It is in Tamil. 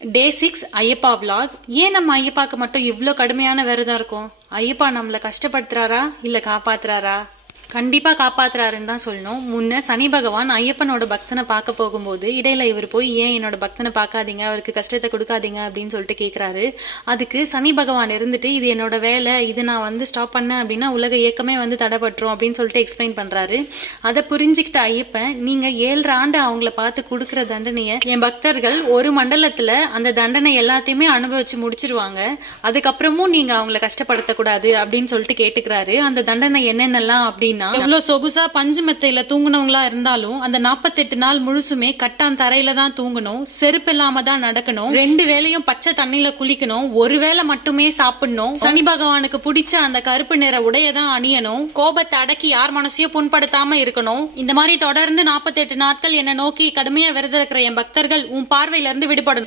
டே 6 ஐயப்பா vlog. ஏன் நம்ம ஐயப்பாக்கு மட்டும் இவ்வளோ கடுமையான விரதம் இருக்கும்? ஐயப்பா நம்மளை கஷ்டப்படுத்துறாரா இல்லை காப்பாத்துறாரா? கண்டிப்பாக காப்பாத்துறாருன்னு தான் சொல்லணும். முன்ன சனி பகவான் ஐயப்பனோட பக்தனை பார்க்க போகும்போது இடையில இவர் போய் ஏன் என்னோட பக்தனை பார்க்காதீங்க, அவருக்கு கஷ்டத்தை கொடுக்காதீங்க அப்படின்னு சொல்லிட்டு கேட்குறாரு. அதுக்கு சனி பகவான் இருந்துட்டு இது என்னோட வேலை, இது நான் ஸ்டாப் பண்ணேன் அப்படின்னா உலக இயக்கமே தடைபட்டுரும் அப்படின்னு சொல்லிட்டு எக்ஸ்பிளைன் பண்ணுறாரு. அதை புரிஞ்சுக்கிட்ட ஐயப்பன், நீங்கள் 7 ஆண்டு அவங்கள பார்த்து கொடுக்குற தண்டனையை என் பக்தர்கள் ஒரு மண்டலத்தில் அந்த தண்டனை எல்லாத்தையுமே அனுபவிச்சு முடிச்சிருவாங்க, அதுக்கப்புறமும் நீங்கள் அவங்கள கஷ்டப்படுத்தக்கூடாது அப்படின்னு சொல்லிட்டு கேட்டுக்கிறாரு. அந்த தண்டனை என்னென்னலாம் அப்படின்னு எவ்வளவு சொகுசா பஞ்சு மெத்தையில தூங்குனவங்களா இருந்தாலும் அந்த 48 நாள் முழுசுமே கட்டான் தரையில தான் தூங்கணும், செருப்பு இல்லாம தான் நடக்கணும், 2 வேளையும் பச்சை தண்ணியில குளிக்கணும், ஒரு வேளை மட்டுமே சாப்பிடணும், சனி பகவானுக்கு பிடிச்ச அந்த கருப்பு நிற உடையதான் அணியணும், கோபத்தை அடக்கி யார் மனசையும் புண்படுத்தாம இருக்கணும். இந்த மாதிரி தொடர்ந்து 48 நாட்கள் என்னை நோக்கி கடுமையா விரதம் இருக்கிற என் பக்தர்கள் உன் பார்வையில இருந்து விடுபடணும்.